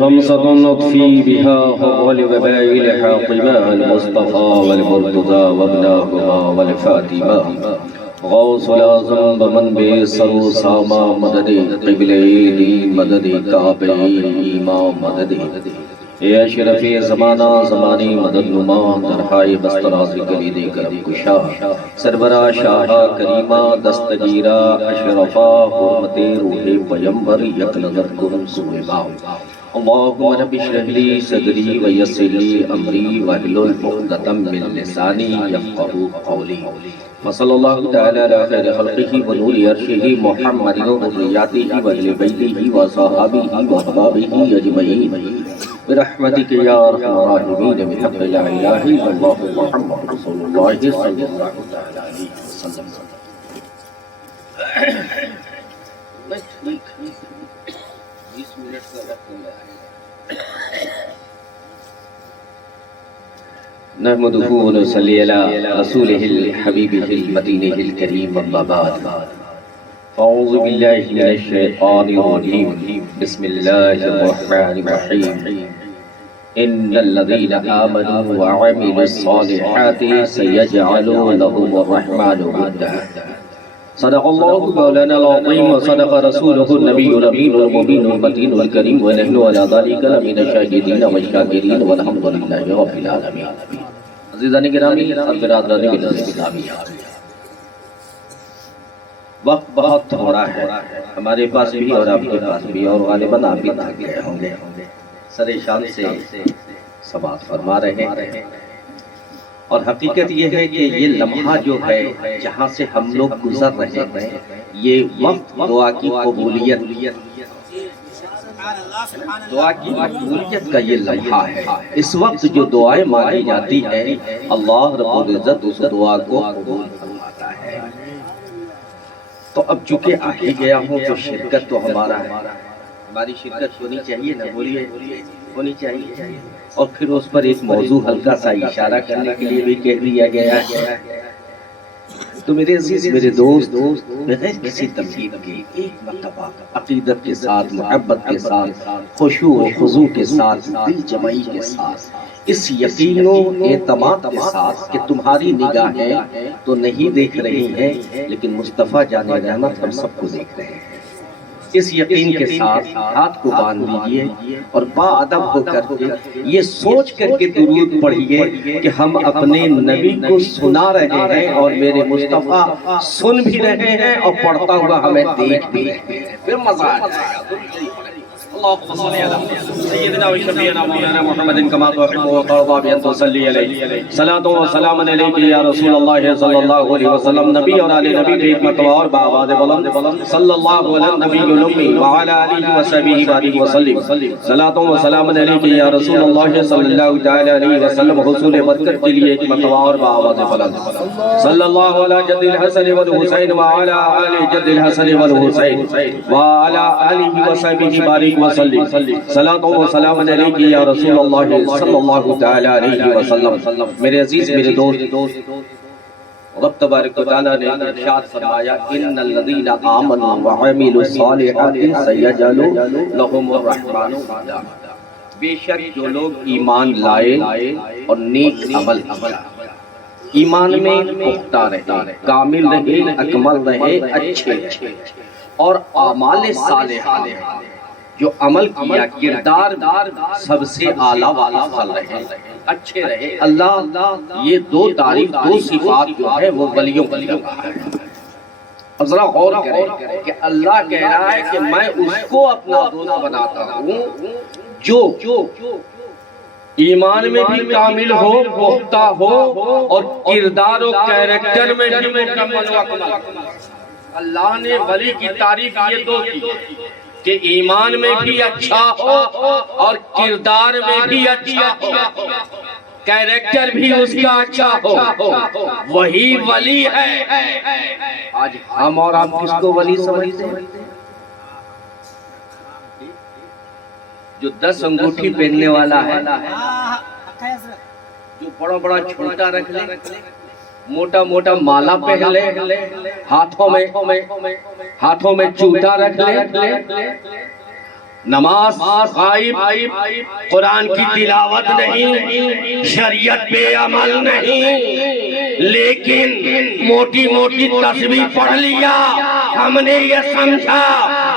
خمسة نطفي بها أول وبائل حاقبا المصطفى والمرتضى وابناهما والفاتمة غوث العظم بمن بے سرو ساما مدد قبل دین مدد کعبہ ایمان مدد اے اشرف زمانہ زمانی مدد نما درہائے بستراز کلید کرم کشا سربراہ شاہ کریمہ دستگیرہ اشرفہ حرمت روح پیمبر یک نظر کرم سوئبا اللہم رب اشرح لی صدری ویسر لی امری واحلل عقدۃ من لسانی یفقہوا قولی وصلی اللہ تعالی علی خیر خلقہ ونور عرشہ محمد وذریاتہ واہل بیتہ وصحابہ واحبابہ اجمعین برحمتک یا ارحم الراحمین بحق لا الہ الا اللہ محمد رسول اللہ صلی اللہ علیہ وسلم. نحمده ونصلي على رسوله الحبيب المدين الكريم أما بعد أعوذ بالله من الشيطان الرجيم بسم الله الرحمن الرحيم إن الذين آمنوا وعملوا الصالحات سيجعل لهم الرحمن ودا صدق الله مولانا العظيم وصدق رسوله النبي الأمين المبين المتين الكريم ونحن على ذلك لمن الشاهدين والشاكرين والحمد لله رب العالمين. عزیزان گرامی اور برادران اسلامی، وقت بہت تھوڑا ہے ہمارے پاس بھی اور آپ کے پاس بھی، اور غالباً آپ بھی تھک گئے ہوں گے. سر شان سے سماعت فرما رہے ہیں، اور حقیقت یہ ہے کہ یہ لمحہ جو ہے جہاں سے ہم لوگ گزر رہے ہیں، یہ وقت دعا کی قبولیت کا یہ لمحہ ہے. اس وقت جو دعائیں مانگی جاتی ہیں اللہ رب العزت اس دعا کو قبول فرماتا ہے. تو اب چونکہ آ ہی گیا ہوں تو شرکت تو ہماری شرکت ہونی چاہیے نا، بولیے ہونی چاہیے. اور پھر اس پر ایک موضوع ہلکا سا اشارہ کرنے کے لیے بھی کہہ دیا گیا ہے. تو میرے عزیز میرے دوست، بغیر کسی تمہید کے ایک مرتبہ عقیدت کے ساتھ، محبت کے ساتھ، خشوع و خضوع کے ساتھ، دل جمعی کے ساتھ، اس یقین و اعتماد کے ساتھ کہ تمہاری نگاہیں تو نہیں دیکھ رہی ہیں لیکن مصطفیٰ جان رحمت ہم سب کو دیکھ رہے ہیں، اس یقین کے ساتھ ہاتھ کو باندھ لیجئے اور با ادب ہو کر کے یہ سوچ کر کے درود پڑھیے کہ ہم اپنے نبی کو سنا رہے ہیں اور میرے مصطفیٰ سن بھی رہے ہیں اور پڑھتا ہوا ہمیں دیکھ بھی رہے ہیں. پھر مزہ آ جائے گا. اللهم صل على سيدنا وشفيعنا مولانا محمد كما تحب وترضى بأن تصلي عليه صلاة وسلام عليك يا رسول الله صلى الله عليه وسلم. نبی اور آل نبی کے ایک مرتبہ اور بآواز بلند صلی اللہ علی النبی الأمی وعلى آلہ وصحبہ بارک وسلم. صلاة وسلام عليك يا رسول الله صلی اللہ تعالی علیہ وسلم. حصول برکت کے لیے ایک مرتبہ اور بآواز بلند صلی اللہ علی جد الحسن والحسین وعلى آل جد الحسن والحسین وعلى آلہ وصحبہ بارک وسلم. صلاۃ و سلام علیک یا رسول اللہ صلی اللہ تعالی علیہ وسلم. میرے عزیز میرے دوست، رب تبارک و تعالی نے ارشاد فرمایا ان الذین آمنوا وعملوا الصالحات سیجعل لهم الرحمن ودا. بے شک جو لوگ ایمان لائے اور نیک عمل کیا، ایمان میں پختہ رہے، کامل رہے، اکمل رہے، اچھے اور اعمال صالحہ جو عمل کیا، کردار سب سے اعلیٰ والا فل رہے، اچھے رہے. اللہ یہ دو تعریف، دو صفات جو ہے وہ ولیوں کی لگا ہے. اب ذرا غور کریں کہ اللہ کہہ رہا ہے کہ میں اس کو اپنا دوست بناتا ہوں جو ایمان میں بھی کامل ہو، پختہ ہو اور کردار و کیریکٹر میں بھی مکمل و اکمل. اللہ نے ولی کی تعریف یہ دو کی کہ ایمان میں بھی اچھا ہو اور کردار میں بھی اچھا ہو، کیریکٹر بھی اس کا اچھا ہو، وہی ولی ہے. آج ہم اور آپ کس کو ولی سمجھتے ہیں؟ جو 10 انگوٹھی پہننے والا ہے، جو بڑا بڑا چھوٹا رکھ لے، موٹا موٹا مالا پہن لے، ہاتھوں میں چوٹا رکھ لے، نماز غائب، قرآن کی تلاوت نہیں، شریعت پہ عمل نہیں، لیکن موٹی موٹی تسبیح پڑھ لیا، ہم نے یہ سمجھا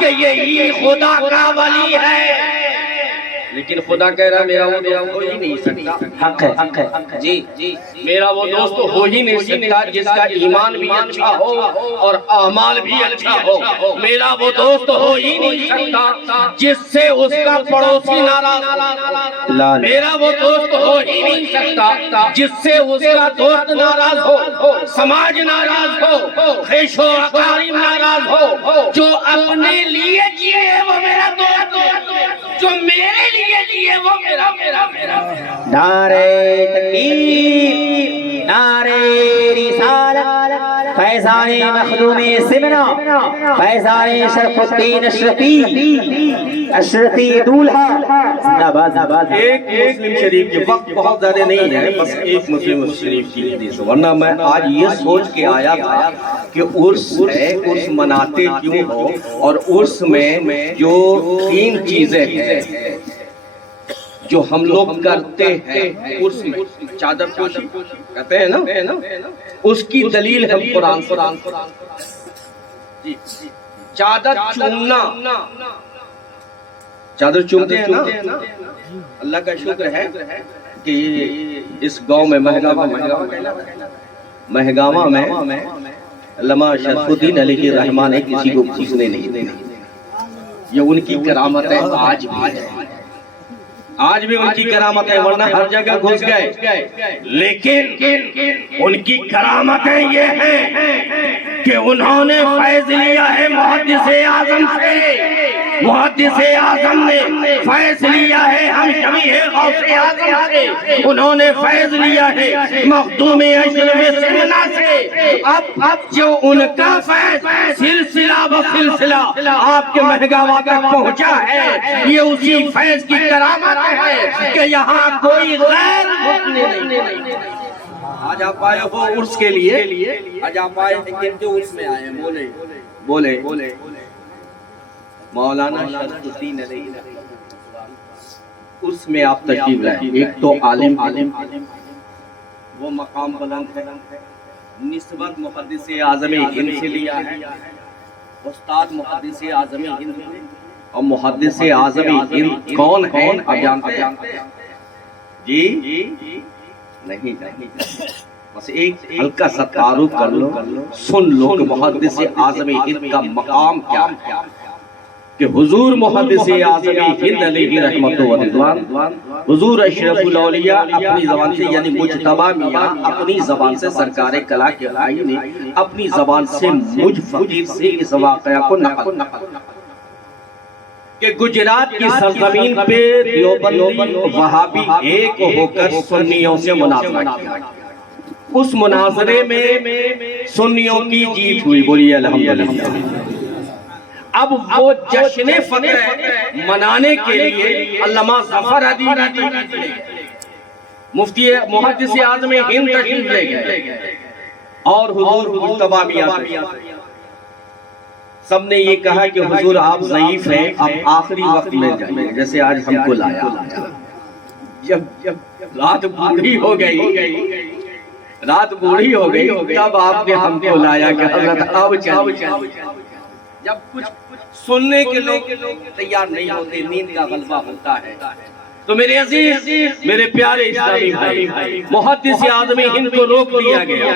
کہ یہی خدا کا ولی ہے، لیکن خدا کہہ رہا میرا وہ دوست ہو ہی نہیں سکتا۔ حق ہے جی، میرا وہ دوست ہو ہی نہیں سکتا جس کا ایمان بھی اچھا ہو اور اعمال بھی اچھا ہو، میرا وہ دوست ہو ہی نہیں سکتا جس سے اس کا پڑوسی ناراض ہو، میرا وہ دوست ہو ہی نہیں سکتا جس سے اس کا دوست ناراض ہو، سماج ناراض ہو، خیش و اقارب ناراض ہو، جو اپنے لیے جیے وہ میرا دوست ہو، جو میرے لیے جیے وہ میرا۔ نعرہ تکبیر، نعرہ رسالت، فیضان مخدوم سمنا، فیضان شرف الدین اشرفی دولہا زندہ باد۔ ایک مسلم شریف کے وقت بہت زیادہ نہیں ہے، بس ایک مسلم شریف کی حدیث، ورنہ میں آج یہ سوچ کے آیا تھا کہ عرس ہے، عرس مناتے کیوں ہو، اور عرس میں جو 3 چیزیں ہیں جو ہم لوگ کرتے ہیں عرس میں، چادر پوشی کہتے ہیں نا، اس کی دلیل ہم قرآن چادر چومنا، چادر چومتے ہیں نا، اللہ کا شکر ہے کہ اس گاؤں میں مہگامہ میں علامہ شرف الدین علیہ الرحمٰن نے کسی کو گھسنے نہیں دینا، یہ ان کی کرامت ہے، آج بھی ان کی کرامت ہے، ورنہ ہر جگہ گھس گئے، لیکن ان کی کرامتیں یہ ہیں کہ انہوں نے فیض لیا ہے محدث اعظم سے، محدث اعظم نے فیض لیا ہے ہم شبیہ غوث اعظم سے، انہوں نے فیض لیا ہے مخدوم اشرف سمنا سے، اب جو ان کا فیض سلسلہ بسلسلہ آپ کے مہگاواں تک پہنچا ہے، یہ اسی فیض کی کرامت ہے کہ یہاں کوئی غیر نہیں۔ آج آپ آئے ہو عرس کے لیے، آج آپ آئے ہیں کن کے عرس میں آئے ہیں؟ بولے مولانا شرف الدین علیہ عرس میں آپ تشریف لائے، ایک تو عالم، وہ مقام بلند ہے، نسبت محدث اعظم ہند سے لیا ہے، استاد محدث اعظم ہند، اور محدث اعظم ہند کون ہیں آپ جانتے ہیں؟ جی نہیں، بس ایک ہلکا سا تعارف کر لو، سن لو کہ محدث اعظم ہند کا مقام کیا ہے، کہ حضور محدث اعظم ہند علیہ رحمت و رضوان، حضور اشرف الاولیاء اپنی زبان سے، یعنی مجتبی میاں اپنی زبان سے، سرکار کلا کے بھائی نے اپنی زبان سے مجھ فقیر سے اس واقعہ کو نقل کہ گجرات کی سرزمین پہ دیوبندی وہابی ایک ہو کر سنیوں سے مناظرہ کیا، اس مناظرے میں سنیوں کی جیت ہوئی، بولیے الحمدللہ۔ اب وہ جشن فتح منانے کے لیے علامہ ظفر علی مفتی محدث اعظم ہند تشریف لے گئے، اور حضور مجتبی میاں سب نے یہ کہا کہ حضور آپ ضعیف ہیں، اب آخری وقت میں جائیں، جیسے آج ہم کو لایا، جب رات بوڑھی ہو گئی، تب آپ نے ہم کو لایا کہ حضرت اب چلیے۔ جب کچھ سننے کے لوگ تیار نہیں ہوتے، نیند کا غلبہ ہوتا ہے، تو میرے عزیز، میرے پیارے اسلامی بھائی، محدث اعظم ہند کو روک دیا گیا،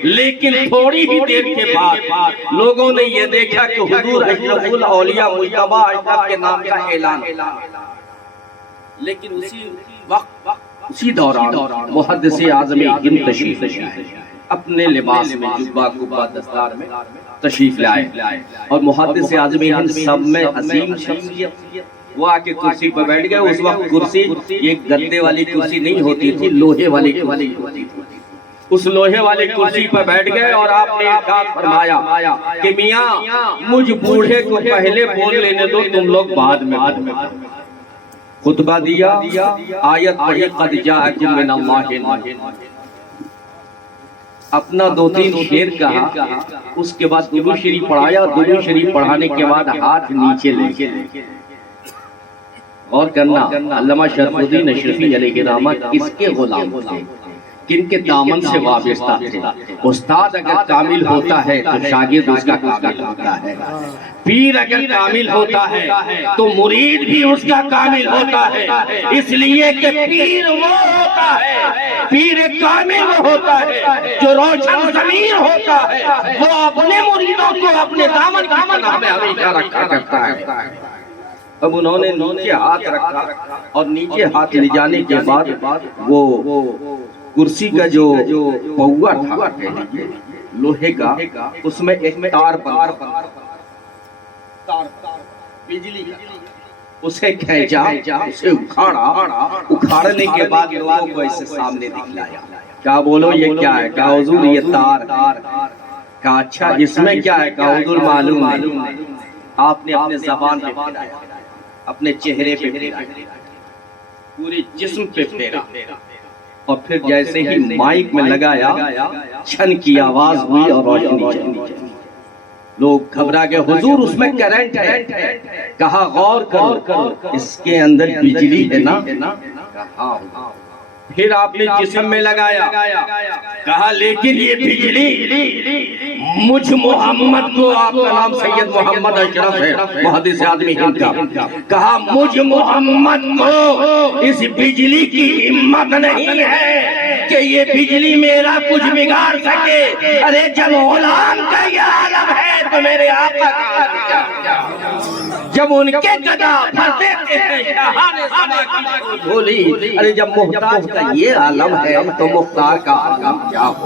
لیکن تھوڑی ہی دیر کے بعد لوگوں نے یہ دیکھا کہ حضور اشرف الاولیاء مجتبی اشرف کے نام کا اعلان، لیکن اسی وقت، اسی دوران محدث اعظم ہند تشریف لائے، اپنے لباس میں، جبہ کبہ دستار میں تشریف لائے، اور محدث اعظم ہند سب میں عظیم شخصیت، وہ آ کے کرسی پر بیٹھ گئے۔ اس وقت کرسی یہ گدے والی کرسی نہیں ہوتی تھی، لوہے والی کرسی ہوتی تھی، اس لوہے والی کرسی پر بیٹھ گئے، اور آپ نے ارشاد فرمایا کہ میاں مجھ بوڑھے کو پہلے بول لینے دو، تم لوگ بعد میں۔ خطبہ دیا، آیت پڑھی قد جاءکم من اللہ، اپنا 2-3 شعر کہا، اس کے بعد درود شریف پڑھایا، درود شریف پڑھانے کے بعد ہاتھ نیچے لے کے اور کرنا علامہ شرف الدین اشرفی علیہ الرحمہ کس کے غلام تھے، کن کے دامن سے وابستہ تھے؟ استاد اگر کامل ہوتا ہے تو شاگرد اس کا کامل ہوتا ہے، پیر اگر کامل ہوتا ہے تو مرید بھی اس کا کامل ہوتا ہے، اس لیے کہ پیر وہ ہوتا ہے، پیر کامل وہ ہوتا ہے جو روشن ضمیر ہوتا ہے، وہ اپنے مریدوں کو اپنے دامن کی پناہ میں ہمیشہ رکھا کرتا ہے۔ اب انہوں نے نیچے ہاتھ رکھا اور نیچے ہاتھ لے جانے کے بعد وہ کرسی کا جو پوا تھا لوہے کا، اس میں ایک تار بجلی کا، اسے کھینچا، اسے اکھاڑنے کے بعد لوگوں کو اسے سامنے دکھلایا۔ کیا بولو یہ کیا ہے؟ کہا حضور یہ تار۔ کہا اچھا اس میں کیا ہے؟ کہا حضور معلوم نہیں۔ آپ نے اپنے زبان پہ پھیرایا، اپنے چہرے پہ پھیرایا، پورے جسم پہ پھیرا، اور پھر جیسے ہی مائک میں لگایا چھن کی آواز ہوئی اور روشنی چلی۔ لوگ گھبرا گئے، حضور اس میں کرنٹ ہے۔ کہا غور کرو، اس کے اندر بجلی ہے نا؟ کہا پھر آپ نے جسم میں لگایا، کہا لیکن یہ بجلی مجھ محمد کو، آپ کا نام سید محمد اشرف ہے محدث آدمی ہند کا، کہا مجھ محمد کو اس بجلی کی ہمت نہیں ہے کہ یہ بجلی میرا کچھ بگاڑ سکے۔ ارے جب غلام کا یہ عالم ہے تو میرے آقا کا عالم کیا؟ جب ان کے قدا پھنسے تھے شاہان سما کی بھولی، ارے جب محتاج کا یہ عالم ہے تو مختار کا عالم کیا ہو؟